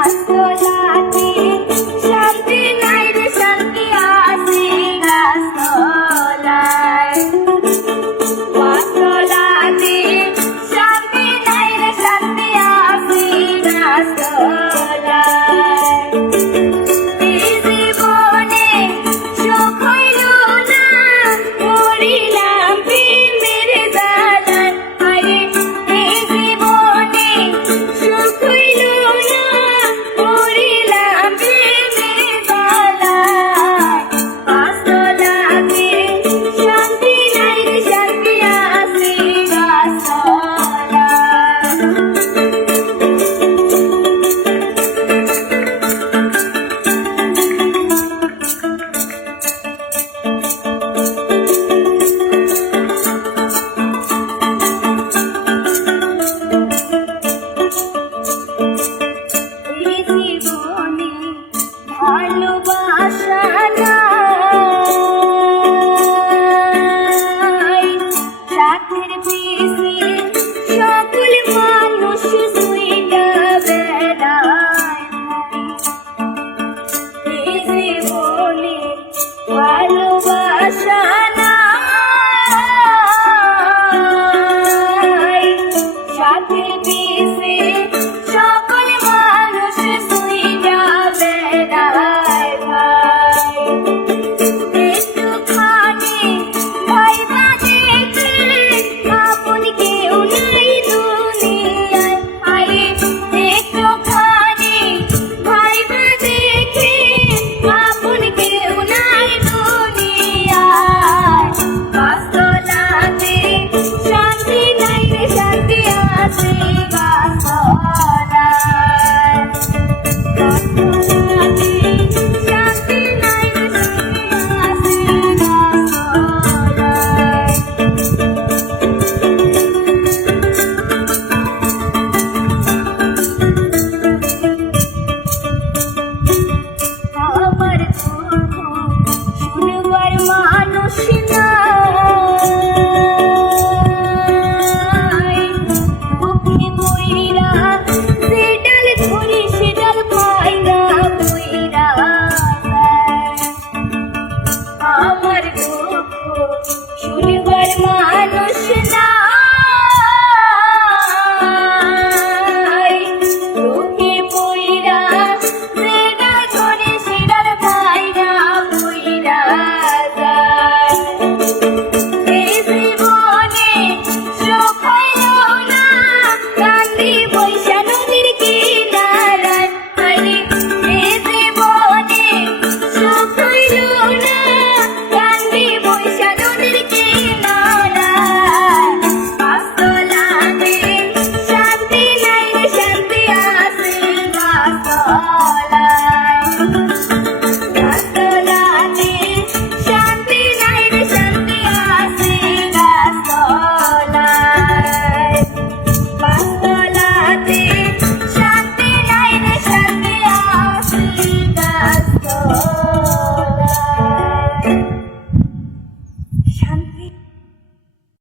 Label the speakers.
Speaker 1: 안 녕. I know. Should